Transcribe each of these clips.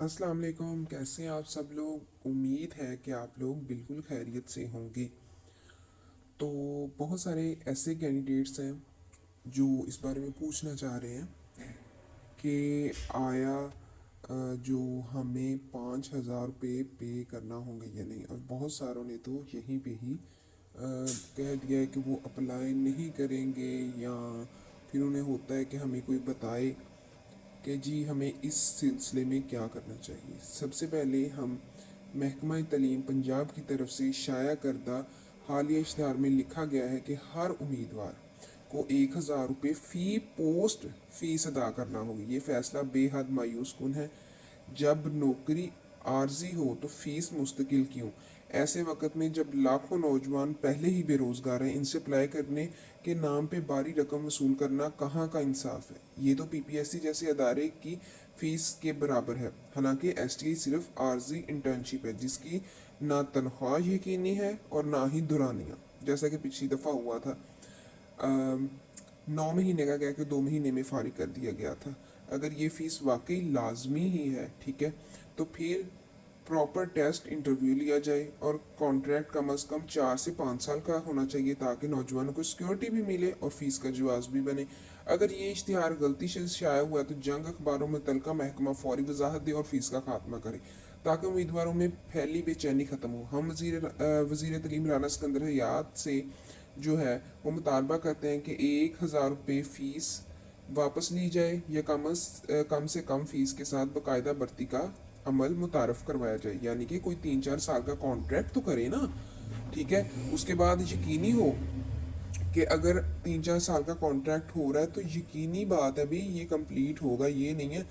अस्सलाम वालेकुम। कैसे हैं आप सब लोग? उम्मीद है कि आप लोग बिल्कुल खैरियत से होंगे। तो बहुत सारे ऐसे कैंडिडेट्स हैं जो इस बारे में पूछना चाह रहे हैं कि आया जो हमें 5,000 रुपये पे करना होंगे या नहीं। और बहुत सारों ने तो यहीं पे ही कह दिया है कि वो अप्लाई नहीं करेंगे, या फिर उन्हें होता है कि हमें कोई बताए कि जी हमें इस सिलसिले में क्या करना चाहिए। सबसे पहले हम महकमा तलीम पंजाब की तरफ से शाया करदा हालिया इश्तहार में लिखा गया है कि हर उम्मीदवार को 1,000 रुपये फ़ी पोस्ट फीस अदा करना होगी। ये फ़ैसला बेहद मायूस कुन है। जब नौकरी आर्जी हो तो फीस मुस्तकिल क्यों? ऐसे वक्त में जब लाखों नौजवान पहले ही बेरोजगार हैं, इनसे अप्लाई करने के नाम पे भारी रकम वसूल करना कहाँ का इंसाफ है? ये तो पीपीएससी जैसे अदारे की फीस के बराबर है। हालांकि एसटीई सिर्फ आर्जी इंटर्नशिप है जिसकी ना तनख्वाह यकीनी है और ना ही दुरानियाँ, जैसा कि पिछली दफ़ा हुआ था। 9 महीने का कह के 2 महीने में फारिग कर दिया गया था। अगर ये फीस वाकई लाजमी ही है, ठीक है, तो फिर प्रॉपर टेस्ट इंटरव्यू लिया जाए और कॉन्ट्रैक्ट कम अज़ कम 4 से 5 साल का होना चाहिए ताकि नौजवानों को सिक्योरिटी भी मिले और फीस का जवाब भी बने। अगर ये इश्तिहार गलती से शाया हुआ है तो जंग अखबारों में तलका महकमा फौरी वजाहत दे और फीस का खात्मा करे ताकि उम्मीदवारों में फैली बेचैनी ख़त्म हो। हम वजीर तलीम राना सिकंदर हयात से जो है वो मुतालबा करते हैं कि 1,000 रुपये फ़ीस वापस ली जाए या कम से कम फ़ीस के साथ बाकायदा भर्ती का अमल मुतारफ़ करवाया जाए। यानी कि कोई 3-4 साल का कॉन्ट्रैक्ट तो करे ना, ठीक है। उसके बाद यकीनी हो कि अगर 3-4 साल का कॉन्ट्रैक्ट हो रहा है तो यकीनी बात है भाई ये कंप्लीट होगा। ये नहीं है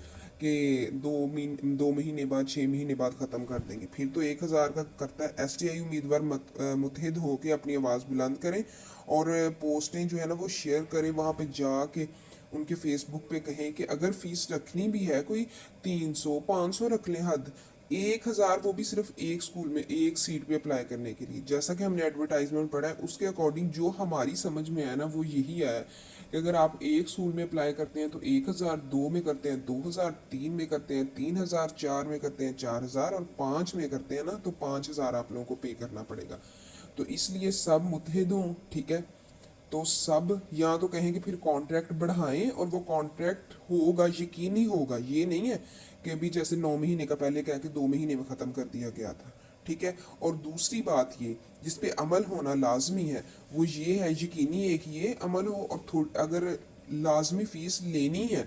कि 2 महीने बाद 6 महीने बाद ख़त्म कर देंगे। फिर तो 1,000 का करता है। एसटीआई उम्मीदवार मुतहद हो के अपनी आवाज़ बुलंद करें और पोस्टें जो है ना वो शेयर करें, वहाँ पे जाके उनके फेसबुक पे कहें कि अगर फीस रखनी भी है कोई 300-500 रख लें हद, 1,000 वो भी सिर्फ एक स्कूल में एक सीट पे अप्लाई करने के लिए। जैसा कि हमने एडवर्टाइजमेंट पढ़ा है उसके अकॉर्डिंग जो हमारी समझ में आया ना वो यही आया कि अगर आप एक स्कूल में अप्लाई करते हैं तो 1,000, 2 में करते हैं 2,000, 3 में करते हैं 3,000, 4 में करते हैं 4,000 और 5 में करते हैं ना तो 5,000 आप लोगों को पे करना पड़ेगा। तो इसलिए सब मुतहद हों, ठीक है। तो सब या तो कहें कि फिर कॉन्ट्रैक्ट बढ़ाएं और वो कॉन्ट्रैक्ट होगा, यकीनी होगा। ये नहीं है कि अभी जैसे 9 महीने का पहले कह के 2 महीने में ख़त्म कर दिया गया था, ठीक है। और दूसरी बात ये जिस पे अमल होना लाजमी है वो ये है, यकीनी है कि ये अमल हो। और अगर लाजमी फ़ीस लेनी है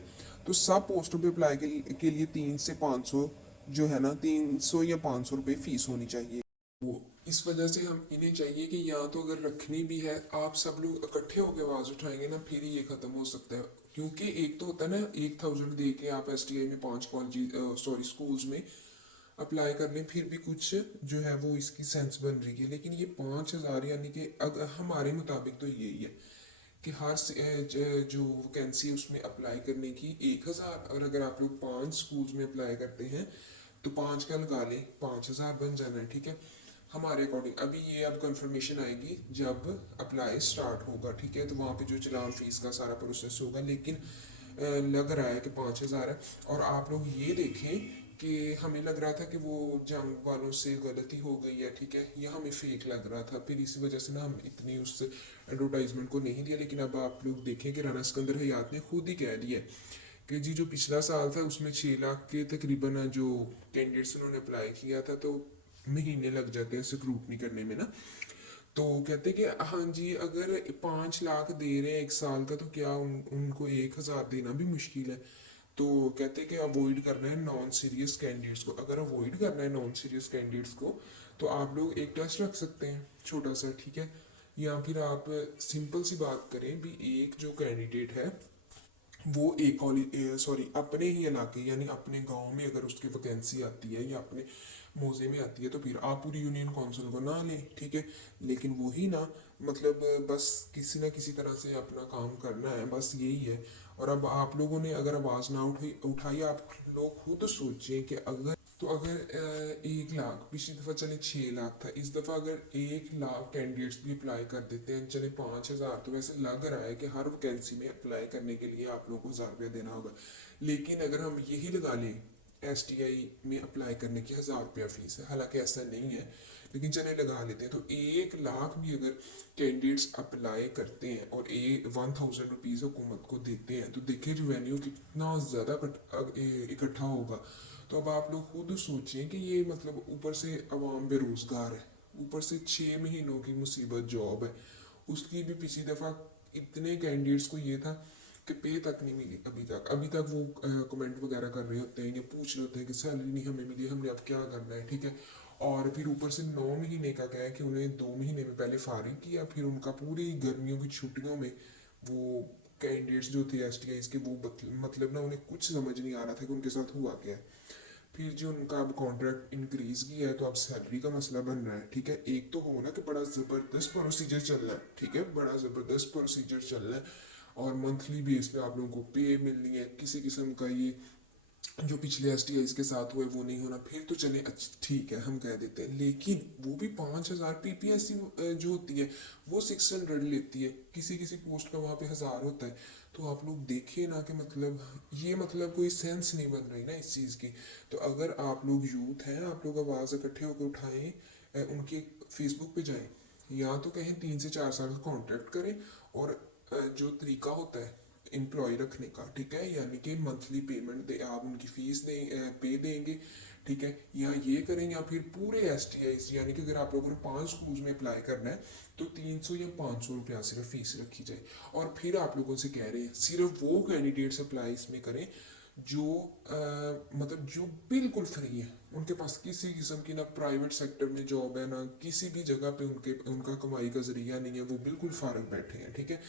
तो सब पोस्टों पे अप्लाई के लिए 3 से 500 जो है ना 300 या 500 रुपये फ़ीस होनी चाहिए। वो इस वजह से हम इन्हें चाहिए कि या तो अगर रखनी भी है आप सब लोग इकट्ठे होकर आवाज़ उठाएंगे ना फिर ही ये ख़त्म हो सकता है। क्योंकि एक तो होता है ना 1,000 दे के आप एसटीआई में 5 स्कूल्स में अप्लाई कर लें फिर भी कुछ जो है वो इसकी सेंस बन रही है। लेकिन ये 5,000 यानी कि अगर हमारे मुताबिक तो यही है कि जो वैकेंसी है उसमें अप्लाई करने की 1,000, और अगर आप लोग 5 स्कूल्स में अप्लाई करते हैं तो 5 का लगा लें 5,000 बन जाना है, ठीक है। हमारे अकॉर्डिंग अभी ये अब कंफर्मेशन आएगी जब अप्लाई स्टार्ट होगा, ठीक है। तो वहाँ पे जो चलान फीस का सारा प्रोसेस होगा, लेकिन लग रहा है कि 5,000 है। और आप लोग ये देखें कि हमें लग रहा था कि वो जंग वालों से गलती हो गई है, ठीक है, ये हमें फेक लग रहा था। फिर इसी वजह से ना हम इतनी उस एडवर्टाइजमेंट को नहीं दिया। लेकिन अब आप लोग देखें कि राना सिकंदर हयात ने खुद ही कह दिया कि जी जो पिछला साल था उसमें 6 लाख के तकरीबन जो कैंडिडेट्स उन्होंने अप्लाई किया था, तो महीने लग जाते हैं स्क्रूटनी करने में ना। तो कहते कि हाँ जी अगर 5 लाख दे रहे हैं एक साल का तो क्या उनको 1,000 देना भी मुश्किल है। तो कहते कि अवॉइड करना है नॉन सीरियस कैंडिडेट्स को। अगर अवॉइड करना है नॉन सीरियस कैंडिडेट्स को तो आप लोग एक टेस्ट रख सकते हैं छोटा सा, ठीक है। या फिर आप सिंपल सी बात करें भी, एक जो कैंडिडेट है वो एक कॉलेज सॉरी अपने ही इलाके यानी अपने गांव में अगर उसकी वैकेंसी आती है या अपने मोजे में आती है तो फिर आप पूरी यूनियन काउंसिल को ना लें, ठीक है। लेकिन वही ना, मतलब बस किसी ना किसी तरह से अपना काम करना है, बस यही है। और अब आप लोगों ने अगर आवाज़ ना उठाई आप लोग खुद सोचें कि अगर 1 लाख, पिछली दफ़ा चले 6 लाख था, इस दफ़ा अगर 1 लाख कैंडिडेट्स भी अप्लाई कर देते हैं, चले 5,000, तो वैसे लग रहा है कि हर वैकेंसी में अप्लाई करने के लिए आप लोगों को 1,000 रुपया देना होगा। लेकिन अगर हम यही लगा लें STI में अप्लाई करने की 1000 रुपया फीस है, हालांकि ऐसा नहीं है, लेकिन चले लगा लेते हैं। तो 1 लाख भी अगर कैंडिडेट्स अप्लाई करते हैं और 1000 रुपीज़ हुकूमत को देते हैं, तो देखिए रेवेन्यू कितना ज़्यादा इकट्ठा होगा। तो अब आप लोग खुद सोचें कि ये मतलब ऊपर से अवाम बेरोज़गार है, ऊपर से 6 महीनों की मुसीबत जॉब है, उसकी भी पिछली दफ़ा इतने कैंडिडेट्स को ये था कि पे तक नहीं मिली अभी तक वो कमेंट वगैरह कर रहे होते हैं या पूछ रहे होते हैं कि सैलरी नहीं हमें मिली, हमने अब क्या करना है, ठीक है। और फिर ऊपर से 9 महीने का क्या है कि उन्हें 2 महीने में पहले फारिग किया, फिर उनका पूरी गर्मियों की छुट्टियों में वो कैंडिडेट्स जो थे STIs के, वो मतलब ना उन्हें कुछ समझ नहीं आ रहा था कि उनके साथ हुआ क्या है। फिर जो उनका अब कॉन्ट्रैक्ट इंक्रीज किया है, तो अब सैलरी का मसला बन रहा है, ठीक है। एक तो हो ना कि बड़ा ज़बरदस्त प्रोसीजर चल रहा है, ठीक है, बड़ा ज़बरदस्त प्रोसीजर चल रहा है, और मंथली बेस पे आप लोगों को पे मिलनी है, किसी किस्म का ये जो पिछले STIs के साथ हुए वो नहीं होना। फिर तो चले अच्छा ठीक है हम कह देते हैं, लेकिन वो भी 5000 PPSC जो होती है वो 600 लेती है, किसी किसी पोस्ट का वहाँ पे 1000 होता है। तो आप लोग देखिए ना कि मतलब ये मतलब कोई सेंस नहीं बन रही ना इस चीज़ की। तो अगर आप लोग यूथ हैं, आप लोग आवाज़ इकट्ठे होकर उठाएं, उनके फेसबुक पे जाएं, या तो कहें 3 से 4 साल का कॉन्ट्रैक्ट करें, और जो तरीका होता है एम्प्लॉय रखने का, ठीक है, यानी कि मंथली पेमेंट दे, आप उनकी फीस दें, पे देंगे, ठीक है, या ये करें, या फिर पूरे STIs, यानी कि अगर आप लोगों ने 5 स्कूल्स में अप्लाई करना है तो 300 या 500 रुपया सिर्फ फीस रखी जाए। और फिर आप लोगों से कह रहे हैं सिर्फ वो कैंडिडेट्स अप्लाई इसमें करें जो मतलब जो बिल्कुल फ्री है, उनके पास किसी किस्म की ना प्राइवेट सेक्टर में जॉब है, ना किसी भी जगह पे उनका कमाई का जरिया नहीं है, वो बिल्कुल फारग बैठे हैं, ठीक है,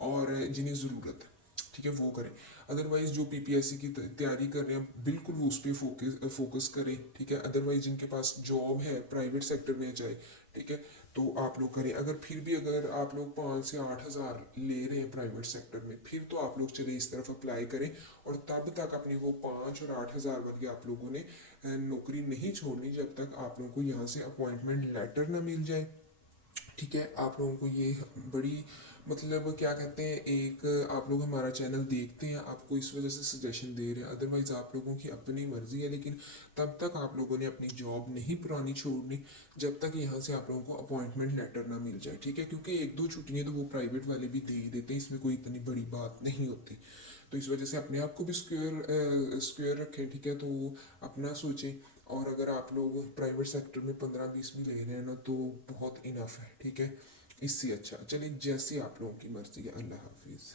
और जिन्हें ज़रूरत है, ठीक है, वो करें। अदरवाइज जो PPSC की तैयारी कर रहे हैं बिल्कुल वो उस पर फोकस करें, ठीक है। अदरवाइज जिनके पास जॉब है प्राइवेट सेक्टर में चाहे, ठीक है, तो आप लोग करें। अगर फिर भी अगर आप लोग 5 से 8 हज़ार ले रहे हैं प्राइवेट सेक्टर में, फिर तो आप लोग चले इस तरफ अप्लाई करें, और तब तक अपनी वो 5 और 8 हज़ार वाली आप लोगों ने नौकरी नहीं छोड़नी जब तक आप लोगों को यहाँ से अपॉइंटमेंट लेटर ना मिल जाए, ठीक है। आप लोगों को ये बड़ी मतलब क्या कहते हैं, एक आप लोग हमारा चैनल देखते हैं, आपको इस वजह से सजेशन दे रहे हैं, अदरवाइज आप लोगों की अपनी मर्जी है, लेकिन तब तक आप लोगों ने अपनी जॉब नहीं पुरानी छोड़नी जब तक यहाँ से आप लोगों को अपॉइंटमेंट लेटर ना मिल जाए, ठीक है, क्योंकि 1-2 छुट्टियाँ तो वो प्राइवेट वाले भी दे ही देते हैं, इसमें कोई इतनी बड़ी बात नहीं होती। तो इस वजह से अपने आप को भी स्क्योर रखें, ठीक है, तो अपना सोचें। और अगर आप लोग प्राइवेट सेक्टर में 15-20 भी ले रहे हैं ना, तो बहुत इनफ है, ठीक है, इससे अच्छा चलिए जैसे आप लोगों की मर्जी है। अल्लाह हाफिज़।